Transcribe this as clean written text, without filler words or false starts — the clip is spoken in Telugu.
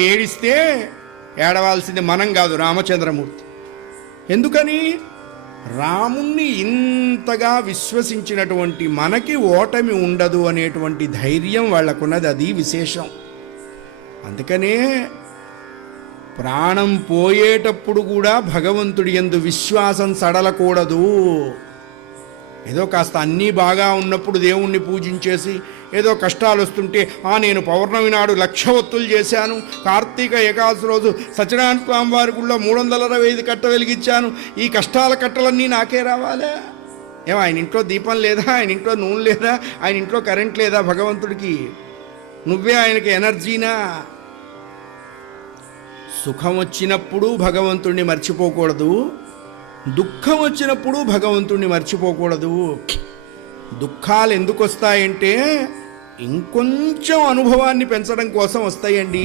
ఏడిస్తే ఏడవాల్సింది మనం కాదు, రామచంద్రమూర్తి. ఎందుకని? రాముణ్ణి ఇంతగా విశ్వసించినటువంటి మనకి ఓటమి ఉండదు అనేటువంటి ధైర్యం వాళ్ళకున్నది. అది విశేషం. అందుకనే ప్రాణం పోయేటప్పుడు కూడా భగవంతుడి యందు విశ్వాసం సడలకూడదు. ఏదో కాస్త అన్నీ బాగా ఉన్నప్పుడు దేవుణ్ణి పూజించేసి, ఏదో కష్టాలు వస్తుంటే నేను పౌర్ణమి నాడు 1,00,000 ఒత్తులు చేశాను, కార్తీక ఏకాదశి రోజు సత్యనారాయణ స్వామి వారి గుళ్ళో 365 కట్ట వెలిగించాను, ఈ కష్టాల కట్టలన్నీ నాకే రావాలా? ఆయన ఇంట్లో దీపం లేదా? ఆయన ఇంట్లో నూనె లేదా? ఆయన ఇంట్లో కరెంట్ లేదా? భగవంతుడికి నువ్వే ఆయనకి ఎనర్జీనా? సుఖం వచ్చినప్పుడు భగవంతుడిని మర్చిపోకూడదు, దుఃఖం వచ్చినప్పుడు భగవంతుడిని మర్చిపోకూడదు. దుఃఖాలు ఎందుకు వస్తాయంటే ఇంకొంచెం అనుభవాన్ని పెంచడం కోసం వస్తాయండి.